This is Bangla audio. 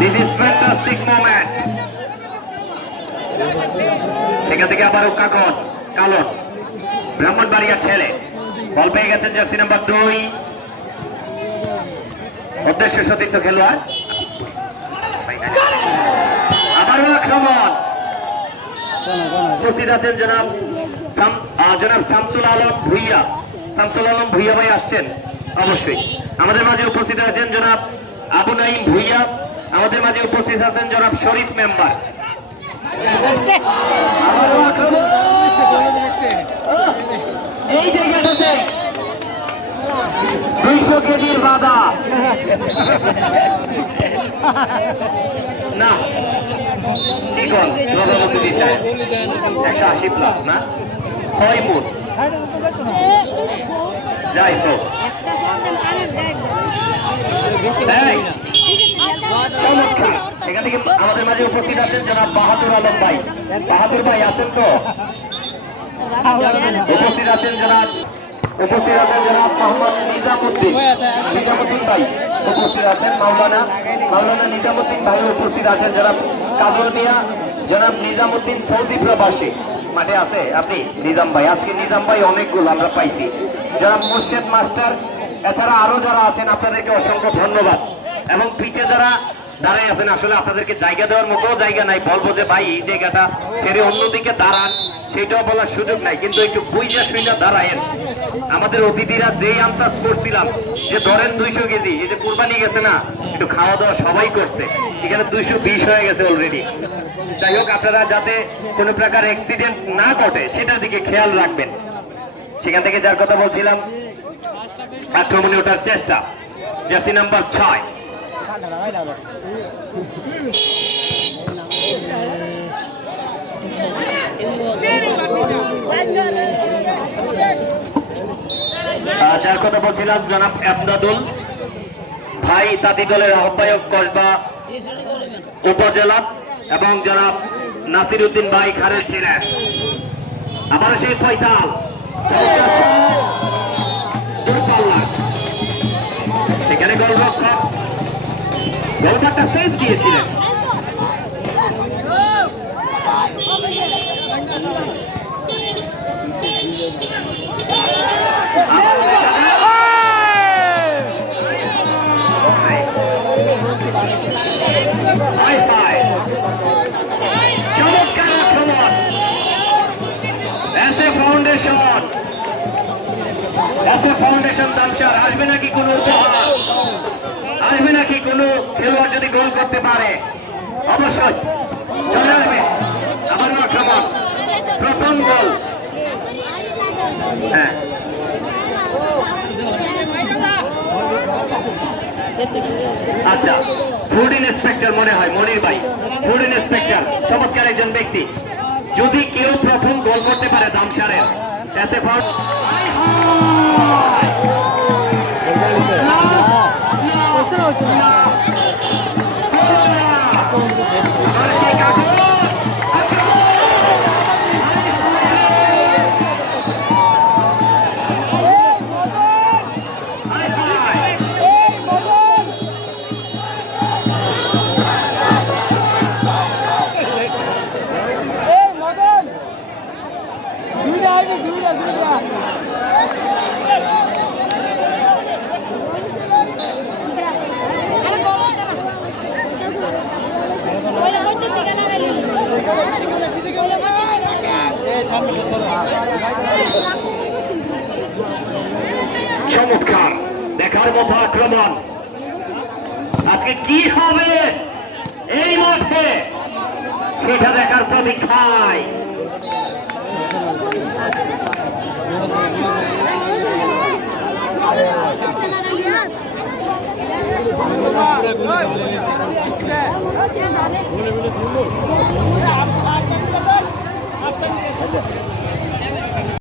দিস ইজ ফ্যান্টাস্টিক মোমেন্ট সেখান থেকে আবারও কাকন কালন ব্রাহ্মণবাড়িয়ার ছেলে। বল পেয়ে গেছেন জার্সি নাম্বার দুই। উদ্দেশ্য সতীর্থ খেলোয়াড়। আবারও আক্রমণ। উপস্থিত আছেন জনাব জনাব শামসুল আলম ভুইয়া। শামসুল আলম ভুইয়া ভাই আসছেন। অবশ্যই। আমাদের মাঝে উপস্থিত আছেন জনাব আবু নাইম ভুইয়া। আমাদের মাঝে উপস্থিত আছেন জনাব শরীফ মেম্বার। এই জায়গাটাতে দুইশো কেজির বাধা না একশো আশি প্লাস না? ছয় ফুট। যাই হোক। আমাদের মাঝে উপস্থিত আছেন জনাব বাহাদুর আলম ভাই। বাহাদুর ভাই আছেন তো। উপস্থিত আছেন জনাব উপস্থিত আছেন জনাব মোহাম্মদ নিজামুদ্দিন। নিজামুদ্দিন ভাই, উপস্থিত আছেন মাওলানা। মাওলানা নিজামুদ্দিন ভাই উপস্থিত আছেন জনাব কাজল মিয়া। জনাব নিজামুদ্দিন সৌদি প্রবাসী। মাঠে আছে আপনি? নিজাম ভাই, আজকে নিজাম ভাই অনেকগুলো আমরা পাইছি। জনাব মুর্শেদ মাস্টার, এছাড়া আরও যারা আছেন, আপনাদেরকে অসংখ্য ধন্যবাদ। এবং পিছে যারা দাঁড়াই আছেন, আসলে আপনাদেরকে জায়গা দেওয়ার মতো জায়গা নাই। বলব যে ভাই, এই জায়গাটা ছেড়ে অন্যদিকে দাঁড়ান, সেটাও বলার সুযোগ নাই। কিন্তু একটু বুঝা শুইনা দাঁড়ায়েন। আমাদের অতিথিরা যেই আন্দাজ করছিলাম, যে ধরেন দুইশো কেজি, এই যে কুরবানি গেছে না, একটু খাওয়া দাওয়া সবাই করছে। এখানে দুইশো বিশ হয়ে গেছে অলরেডি যাই হোক, আপনারা যাতে কোনো প্রকার অ্যাক্সিডেন্ট না ঘটে, সেটার দিকে খেয়াল রাখবেন। সেখান থেকে যার কথা বলছিলাম আক্রমণে ওঠার চেষ্টা, জার্সি নাম্বার ছয়। যার কথা বলছিলাম জনাব আমদাদুল ভাই তাঁতি দলের আহ্বায়ক কসবা উপজেলা এবং জনাব নাসির উদ্দিন ভাই খারের ছিলেন আবারও সেই ফয়সাল। দূরপাল্লা সেখানে গোলকারটা সেভ দিয়েছিলেন। ফাউন্ডেশন। দামচার আসবে নাকি কোনো উপহার? আসবে নাকি কোনো খেলোয়াড় যদি গোল করতে পারে? অবশ্যই, চলে আসবে। আবারও আক্রমণ প্রথম গোল। হ্যাঁ। আচ্ছা ফুড ইন্সপেক্টর মনে হয়, মনির ভাই। ফুড ইন্সপেক্টর, চমৎকার একজন ব্যক্তি। যদি কেউ প্রথম গোল করতে পারে দামসারের এতে ফাউল। এই মদন। দুইটা আছে দুইটা দুইটা। চমৎকার মতো আক্রমণ। আজকে কি হবে? এই মাঠে সেটা দেখার প্রতীক্ষায়.